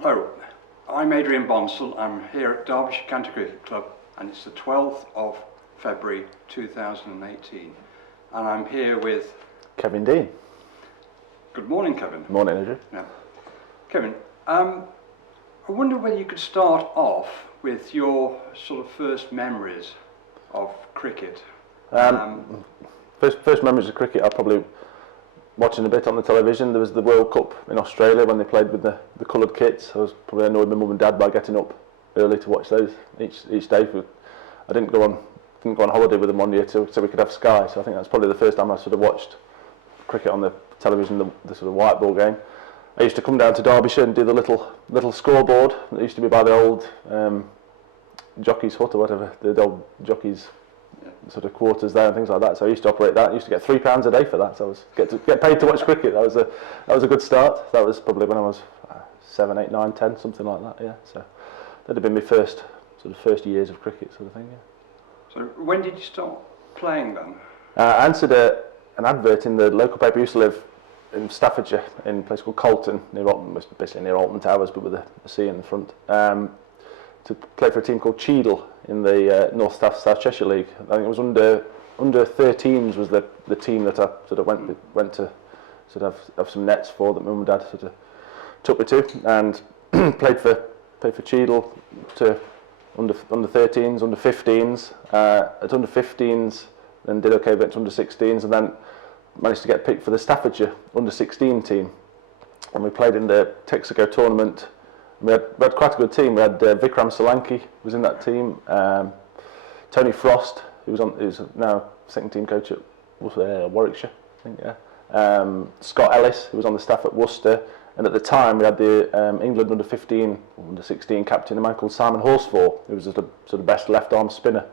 Hello, I'm Adrian Bonsall. I'm here at Derbyshire County Cricket Club and it's the 12th of February 2018 and I'm here with Kevin Dean. Good morning, Kevin. Good morning, Adrian. Yeah. Kevin, I wonder whether you could start off with your sort of first memories of cricket. First memories of cricket, I probably watching a bit on the television. There was the World Cup in Australia when they played with the coloured kits. I was probably annoyed my mum and dad by getting up early to watch those each day. I didn't go on holiday with them one year so we could have Sky. So I think that's probably the first time I sort of watched cricket on the television, the sort of white ball game. I used to come down to Derbyshire and do the little scoreboard that used to be by the old jockey's hut or whatever, the old jockey's sort of quarters there and things like that. So I used to operate that. I used to get £3 a day for that. So I was get paid to watch cricket. That was a good start. That was probably when I was 7, 8, 9, 10, something like that. Yeah. So that'd have been my first years of cricket sort of thing. Yeah. So when did you start playing then? I answered an advert in the local paper. I used to live in Staffordshire in a place called Colton, basically near Alton Towers, but with a sea in the front. To play for a team called Cheadle in the North South Cheshire League. I think it was under 13s was the team that I sort of went to sort of have some nets for that mum and dad sort of took me to, and played for Cheadle to under 13s, under 15s. At under 15s, then did okay, went to under 16s, and then managed to get picked for the Staffordshire under 16 team, and we played in the Texaco tournament. We had quite a good team. We had Vikram Solanki was in that team, Tony Frost, who's now second team coach at Warwickshire, I think, yeah. Scott Ellis, who was on the staff at Worcester, and at the time we had the England under 15, under 16 captain, a man called Simon Horsfall, who was the sort of best left arm spinner.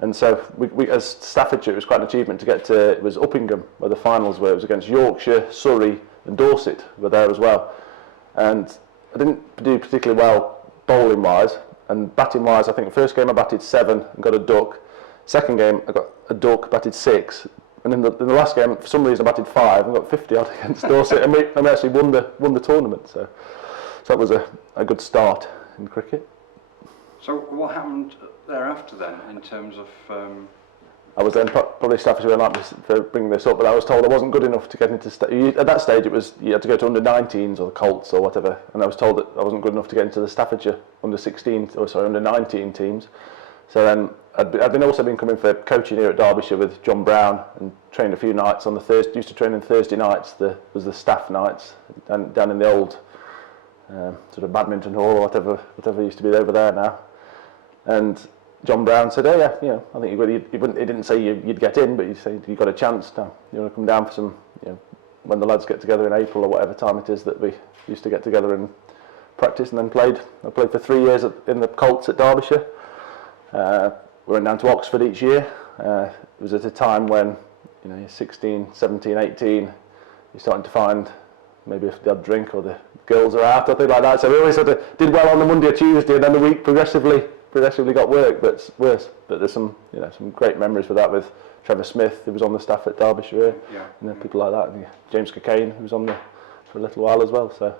And so we as Staffordshire, it was quite an achievement to get to. It was Uppingham where the finals were. It was against Yorkshire, Surrey, and Dorset were there as well. And I didn't do particularly well bowling wise, and batting wise I think the first game I batted 7 and got a duck. Second game I got a duck, batted 6, and in the last game for some reason I batted 5 and got 50 odd against Dorset, and we actually won the tournament. So that was a good start in cricket. So what happened thereafter then in terms of I was then probably Staffordshire like for bringing this up, but I was told I wasn't good enough to get into at that stage. It was you had to go to under 19s or the Colts or whatever, and I was told that I wasn't good enough to get into the Staffordshire under 19 teams. So then I'd also been coming for coaching here at Derbyshire with John Brown and trained a few nights on the Thursday. Used to train on Thursday nights. Was the staff nights and down in the old sort of badminton hall or whatever used to be over there now, and John Brown said, "Oh yeah, I think he didn't say you'd get in, but he said you got a chance. Now you want to come down for some, when the lads get together in April or whatever time it is that we used to get together and practice." And then played. I played for 3 years in the Colts at Derbyshire. We went down to Oxford each year. It was at a time when you're 16, 17, 18, you're starting to find maybe if the odd drink or the girls are out or things like that. So we always sort of did well on the Monday or Tuesday, and then the week progressively got worse, but there's some great memories with that, with Trevor Smith, who was on the staff at Derbyshire, people like that, and James Cockayne, who was on there for a little while as well. So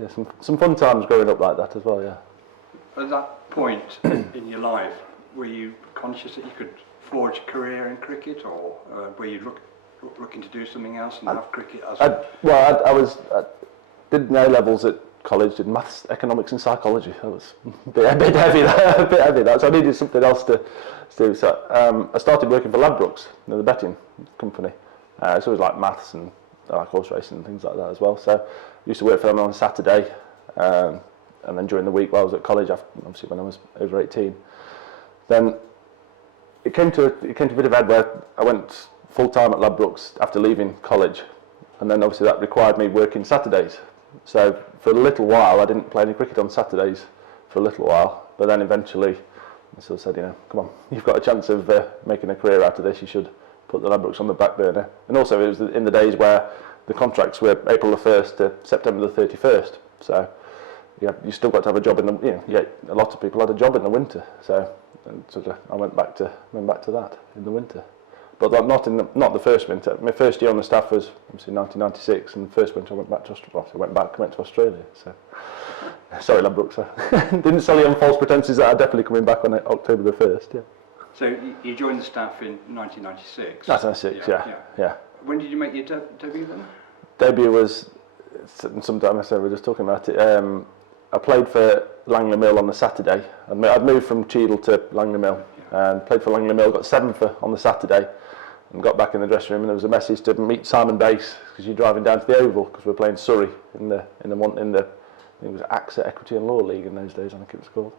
yeah, some fun times growing up like that as well. Yeah. At that point in your life, were you conscious that you could forge a career in cricket, or were you looking to do something else and have cricket as I did A levels at college, did maths, economics and psychology. That was a bit heavy that, so I needed something else to do. So I started working for Ladbrokes, the betting company. So it was like maths and horse racing and things like that as well. So I used to work for them on a Saturday, and then during the week while I was at college, obviously when I was over 18. Then it came to a bit of a head where I went full time at Ladbrokes after leaving college, and then obviously that required me working Saturdays. So for a little while, I didn't play any cricket on Saturdays for a little while, but then eventually I sort of said, come on, you've got a chance of making a career out of this, you should put the Ladbrokes on the back burner. And also it was in the days where the contracts were April the 1st to September the 31st, so you still got to have a job in the, a lot of people had a job in the winter, so I went back to that in the winter. But not the first winter. My first year on the staff was obviously 1996, and the first winter I went to Australia. So Sorry, Ladbrokes. Didn't sell you on false pretences that are definitely coming back on October the 1st. Yeah. So you joined the staff in 1996? 1996, yeah. When did you make your debut then? Debut was, sometime I said, we were just talking about it. I played for Langley Mill on the Saturday. I'd moved from Cheadle to Langley Mill and played for Langley Mill, got 7th on the Saturday and got back in the dressing room, and there was a message to meet Simon Bass because you're driving down to the Oval because we were playing Surrey in the I think it was AXA Equity and Law League in those days, I think it was called.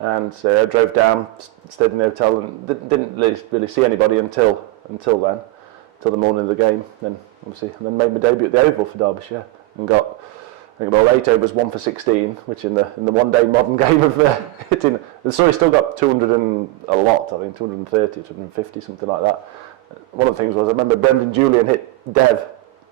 And so I drove down, stayed in the hotel, and didn't really see anybody until then, till the morning of the game. Then obviously, and then made my debut at the Oval for Derbyshire and got, I think about 8 overs, 1 for 16, which in the one-day modern game of hitting. And Surrey still got 200 and a lot, I think 230, 250, something like that. One of the things was I remember Brendan Julian hit Dev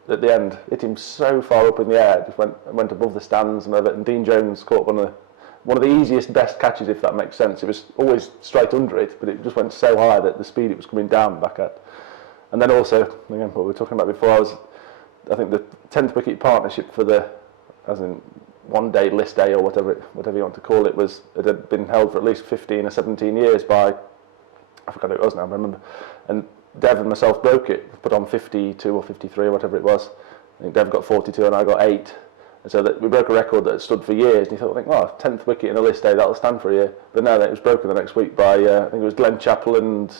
at the end, hit him so far up in the air, just went above the stands and over it. And Dean Jones caught one of the easiest, best catches, if that makes sense. It was always straight under it, but it just went so high that the speed it was coming down back at. And then also, again, what we were talking about before, I think the 10th wicket partnership for as in one day, list day, or whatever you want to call it, it had been held for at least 15 or 17 years by, I forgot who it was now, I remember. And Dev and myself broke it, put on 52 or 53 or whatever it was. I think Dev got 42 and I got 8. And so we broke a record that had stood for years. And you thought, well, 10th wicket in a list day, that'll stand for a year. But no, it was broken the next week by, I think it was Glenn Chappell and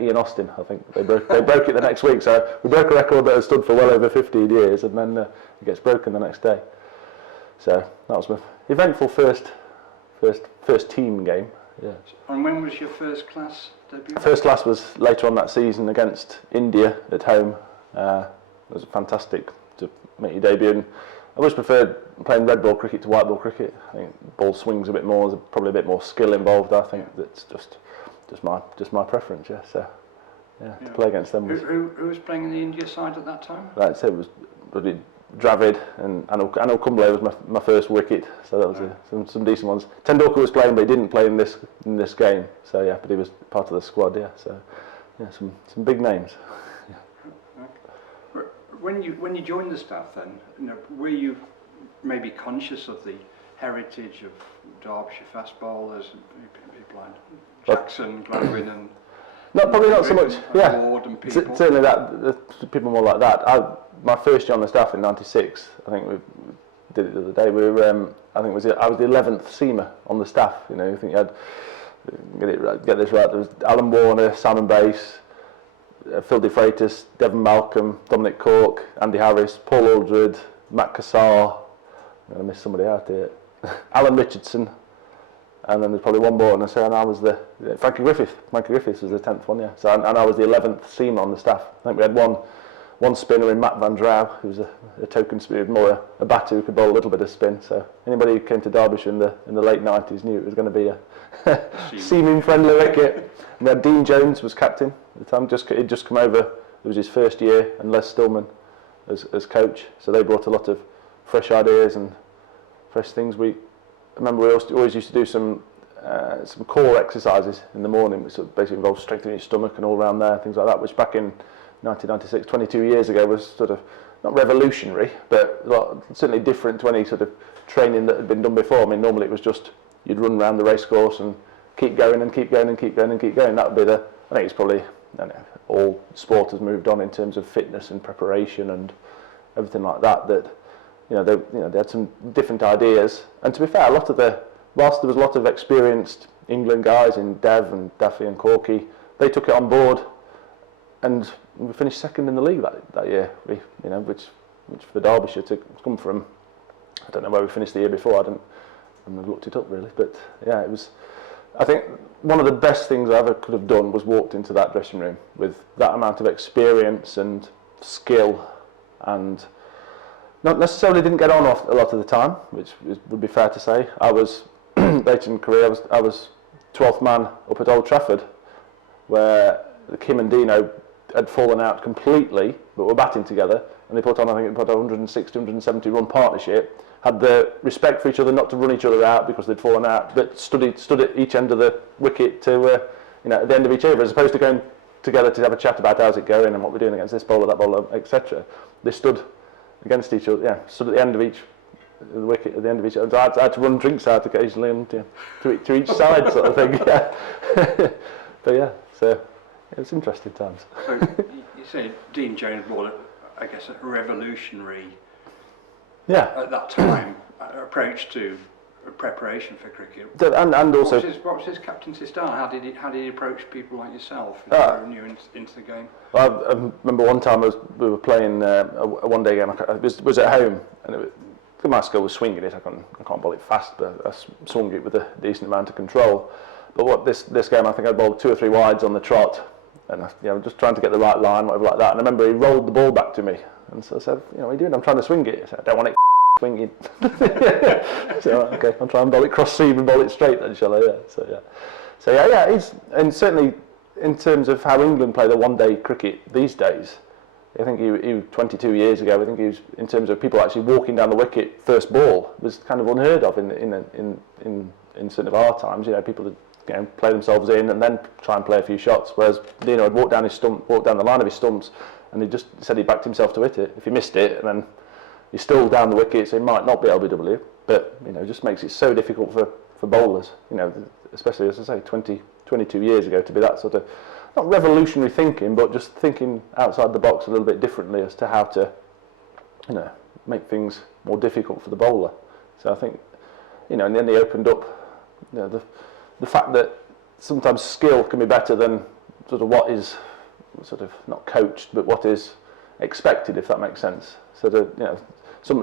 Ian Austin, I think. They broke it the next week. So we broke a record that had stood for well over 15 years, and then it gets broken the next day. So that was my eventful first team game. Yeah. And when was your first class debut? First class was later on that season against India at home. It was fantastic to make your debut. And I always preferred playing red ball cricket to white ball cricket. I think the ball swings a bit more. There's probably a bit more skill involved. I think that's just my preference. Yeah. So to play against them. Who was playing in the India side at that time? Like I said, it was Dravid and Anil Kumble was my first wicket. So that was some decent ones. Tendulkar was playing, but he didn't play in this game. So yeah, but he was part of the squad. Yeah. So yeah, some big names. When you joined the staff, then were you maybe conscious of the heritage of Derbyshire fast bowlers, people like Jackson, Gladwin, and probably not so much. Yeah, Ward and people? Certainly that people more like that. My first year on the staff in '96, I think we did it the other day. We were, I think I was the 11th seamer on the staff. I think you had get this right. There was Alan Warner, Simon Bass, Phil De Freitas, Devon Malcolm, Dominic Cork, Andy Harris, Paul Aldred, Matt Cassar. I'm going to miss somebody out here. Alan Richardson, and then there's probably one more. And I was Frankie Griffith. Frankie Griffiths was the 10th one, yeah. So and I was the 11th seamer on the staff. I think we had one spinner in Matt Van Drow, who was a token spinner, more a batter who could bowl a little bit of spin. So anybody who came to Derbyshire in the late 90s knew it was going to be a seaming friendly wicket. And we had Dean Jones was captain at the time. He'd just come over. It was his first year, and Les Stillman as coach. So they brought a lot of fresh ideas and fresh things. I remember we always used to do some core exercises in the morning, which basically involved strengthening your stomach and all around there, things like that, which back in 1996, 22 years ago, was sort of not revolutionary, but certainly different to any sort of training that had been done before. I mean, normally it was just you'd run around the racecourse and keep going and keep going and keep going and keep going. That would be I think it's probably, all sport has moved on in terms of fitness and preparation and everything like that. They had some different ideas. And to be fair, whilst there was a lot of experienced England guys in Dev and Daffy and Corky, they took it on board. And we finished second in the league that year, which for Derbyshire to come from, I don't know where we finished the year before. I haven't looked it up really, but yeah, it was. I think one of the best things I ever could have done was walked into that dressing room with that amount of experience and skill, and not necessarily didn't get on a lot of the time, which would be fair to say. I was later in career. I was 12th man up at Old Trafford, where Kim and Dino had fallen out completely, but were batting together, and they put on, I think, 160, 170 run partnership, had the respect for each other not to run each other out because they'd fallen out, but stood at each end of the wicket to, at the end of each over, as opposed to going together to have a chat about how's it going and what we're doing against this bowler, that bowler, etc. They stood against each other, stood at the end of each the wicket at the end of each. I had to run drinks out occasionally and to each side sort of thing. Yeah. But yeah, so it was interesting times. So you say Dean Jones brought, I guess, a revolutionary at that time approach to preparation for cricket. And also, what was his captaincy style? How did he approach people like yourself who were new into the game? I remember one time we were playing a one-day game. It was at home, and my skill was swinging it. I can't bowl it fast, but I swung it with a decent amount of control. But this game, I think I bowled 2 or 3 wides on the trot, and just trying to get the right line, whatever like that. And I remember he rolled the ball back to me, and so I said, "What are you doing? I'm trying to swing it." I said, "I don't want it swinging." So okay, I'll try and bowl it cross seam and bowl it straight then, shall I? Yeah. So yeah. And certainly in terms of how England play the one-day cricket these days, I think he 22 years ago. I think he was, in terms of people actually walking down the wicket first ball, was kind of unheard of in sort of our times. People would play themselves in and then try and play a few shots. Whereas Dino had walked down the line of his stumps, and he just said he backed himself to hit it. If he missed it, and then he's still down the wicket, so he might not be LBW. But it just makes it so difficult for bowlers. Especially as I say, 22 years ago, to be that sort of not revolutionary thinking, but just thinking outside the box a little bit differently as to how to, make things more difficult for the bowler. So I think, and then they opened up, the fact that sometimes skill can be better than sort of what is sort of not coached, but what is expected, if that makes sense. So that,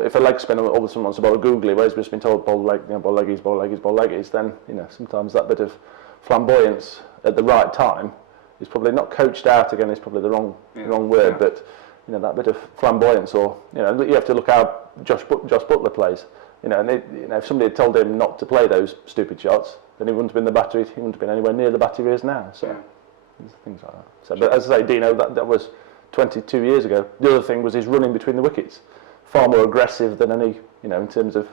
if a leg spinner over someone wants to bowl a googly, where he's just been told bowl leggies, then sometimes that bit of flamboyance at the right time is probably not coached out. Again, is probably the wrong word, but that bit of flamboyance, or you have to look how Josh Butler plays. And if somebody had told him not to play those stupid shots, then he wouldn't have been the batter. He wouldn't have been anywhere near the batter he is now. So things like that. So, but as I say, Dino, that was 22 years ago. The other thing was his running between the wickets, far more aggressive than any, in terms of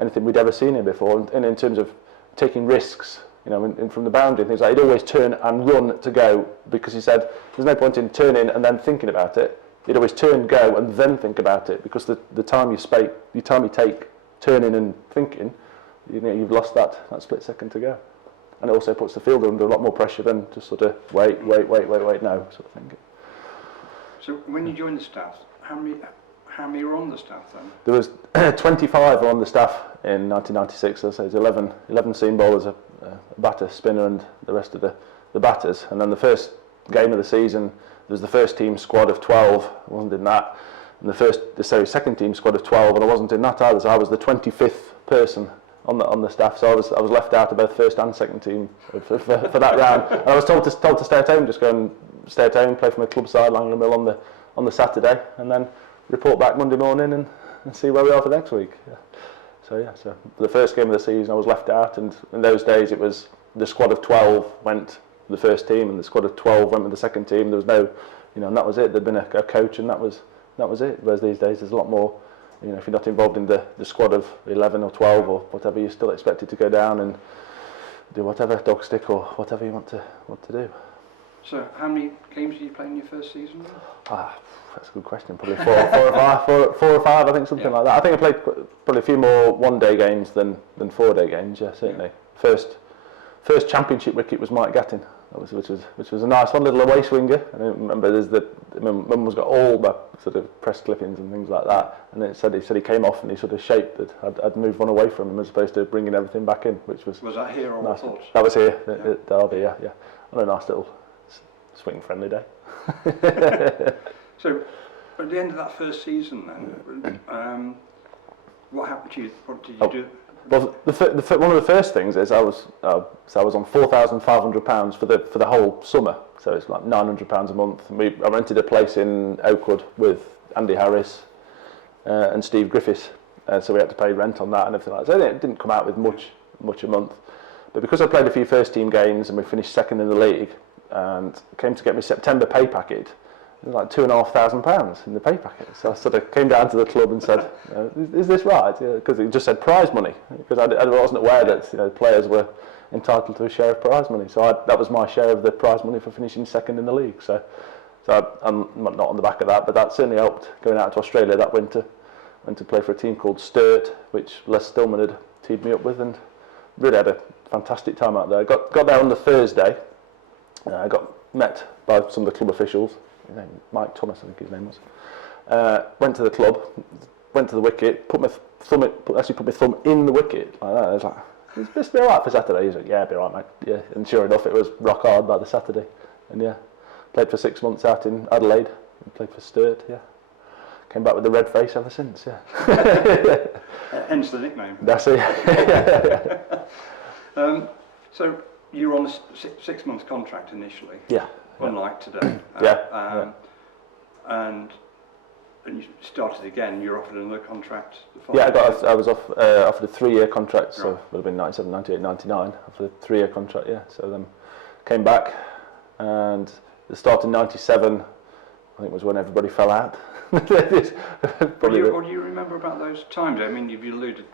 anything we'd ever seen him before, and in terms of taking risks, from the boundary and things like that. He'd always turn and run to go, because he said there's no point in turning and then thinking about it. He'd always turn, go, and then think about it, because the time you take turning and thinking, you've lost that split second to go. And it also puts the fielder under a lot more pressure than just sort of wait, no, sort of thing. So when you joined the staff, how many were on the staff then? There was 25 on the staff in 1996. As I say, 11 seam bowlers, a batter, spinner, and the rest of the batters. And then the first game of the season, there was the first team squad of 12. I wasn't in that. And the second team squad of 12, and I wasn't in that either. So I was the 25th person on the staff. So I was left out of both first and second team for that round. And I was told to stay at home, just go and stay at home, play for my club side, Langley Mill, on the Saturday, and then report back Monday morning and see where we are for next week. Yeah. So the first game of the season I was left out, and in those days it was the squad of 12 went to the first team, and the squad of 12 went with the second team. There was no, and that was it. There'd been a coach, and that was it. Whereas these days there's a lot more. If you're not involved in the squad of 11 or 12 or whatever, you're still expected to go down and do whatever, dog stick or whatever you want to do. So how many games did you play in your first season? That's a good question. Probably four or five, I think, something like that. I think I played probably a few more one-day games than 4-day games. Yeah, certainly. Yeah. First championship wicket was Mike Gattin, which was a nice one, little away swinger. I remember Mum got all the sort of press clippings and things like that, and he said he came off and he sort of shaped that I'd moved one away from him as opposed to bringing everything back in, which was. Was that here or nice. What? That was here at Derby, yeah, on a nice little swing-friendly day. So, at the end of that first season, then, what happened to you? What did you do? Well, one of the first things is I was on £4,500 for the whole summer, so it's like £900 a month. And I rented a place in Oakwood with Andy Harris and Steve Griffiths, so we had to pay rent on that and everything like that. So it didn't come out with much a month, but because I played a few first team games and we finished second in the league, and came to get my September pay packet, it was like £2,500 in the pay packet. So I sort of came down to the club and said, "Is this right?" Because it just said prize money. Because I wasn't aware that players were entitled to a share of prize money. So that was my share of the prize money for finishing second in the league. So I'm not on the back of that, but that certainly helped going out to Australia that winter. went to play for a team called Sturt, which Les Stillman had teamed me up with, and really had a fantastic time out there. I got there on the Thursday. I got met by some of the club officials. His name, Mike Thomas, I think his name was. Went to the club, went to the wicket, put my thumb in the wicket like that. I was like, "Is this be alright for Saturday?" He's like, "Yeah, it'll be alright, mate." Yeah, and sure enough, it was rock hard by the Saturday. And yeah, played for 6 months out in Adelaide. And played for Sturt. Yeah, came back with a red face ever since. Yeah. Hence the nickname. That's it. So you were on a 6 month contract initially. Yeah. Unlike today. Yeah. And you started again. You're offered another contract. Yeah, I was offered a 3-year contract, so right. it would have been 97, 98, 99. Offered a 3-year contract, yeah. So then came back, and the start in 97, I think, was when everybody fell out. What do you remember about those times? I mean, you've alluded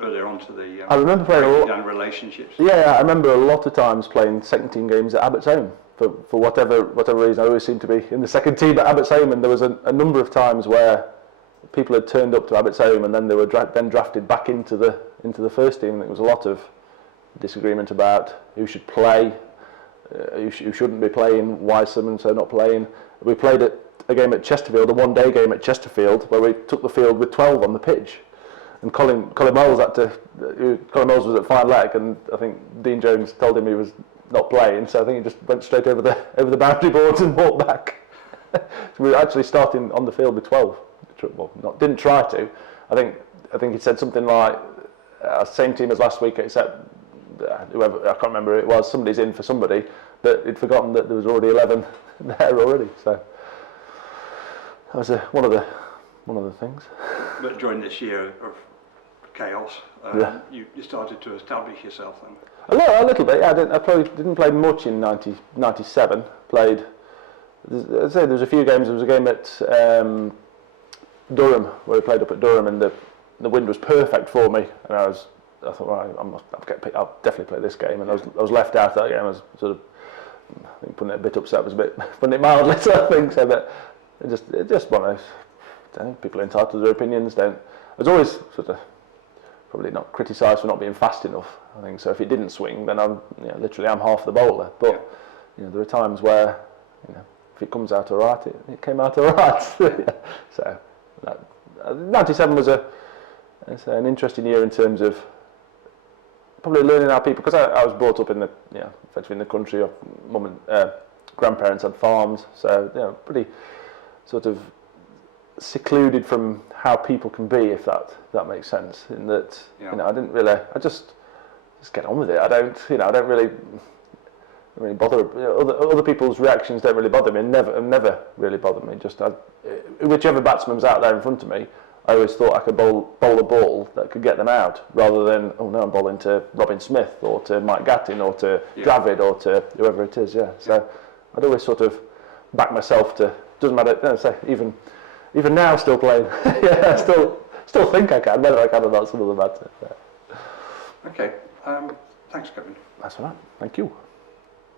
earlier on to the I remember playing a lot. Relationships. Yeah, I remember a lot of times playing second team games at Abbott's Home. For whatever reason, I always seemed to be in the second team at Abbott's Home, and there was a number of times where people had turned up to Abbott's Home and then they were then drafted back into the first team. There was a lot of disagreement about who should play, who shouldn't be playing, why someone so not playing. We played a game at Chesterfield, a one-day game at Chesterfield, where we took the field with 12 on the pitch, and Colin Mills was at fine leg, and I think Dean Jones told him he was not playing, so I think he just went straight over the boundary boards and walked back. So we were actually starting on the field with 12. Well, didn't try to. I think he said something like, same team as last week, except whoever, I can't remember who it was, somebody's in for somebody, but he'd forgotten that there was already 11 there already. So that was one of the things. But during this year of chaos, you started to establish yourself then. A little bit. Yeah, I probably didn't play much in 97. Played. I'd say there was a few games. There was a game at Durham where we played up at Durham, and the wind was perfect for me. And I thought, right, I'll definitely play this game. And I was left out that game. I was sort of, I think, putting it a bit upset. Was a bit putting it mildly. So I think so. But it just one of those. People are entitled to their opinions. I was always sort of probably not criticised for not being fast enough. I think so. If it didn't swing, then I'm half the bowler. But there are times where if it comes out all right, it came out all right. So 97 was an interesting year in terms of probably learning how people, because I was brought up in effectively in the country. Of mum and grandparents had farms, so pretty sort of secluded from how people can be, if that makes sense. In that I didn't really, I just get on with it. I don't really bother. Other people's reactions don't really bother me. Never really bothered me. Just whichever batsman was out there in front of me, I always thought I could bowl a ball that could get them out, rather than I'm bowling to Robin Smith or to Mike Gattin or to Dravid or to whoever it is. Yeah. So I'd always sort of back myself to. Doesn't matter. Even now, still playing. I still think I can. Whether I can or not, some of the matter. Okay. Thanks, Kevin. That's all right. Thank you.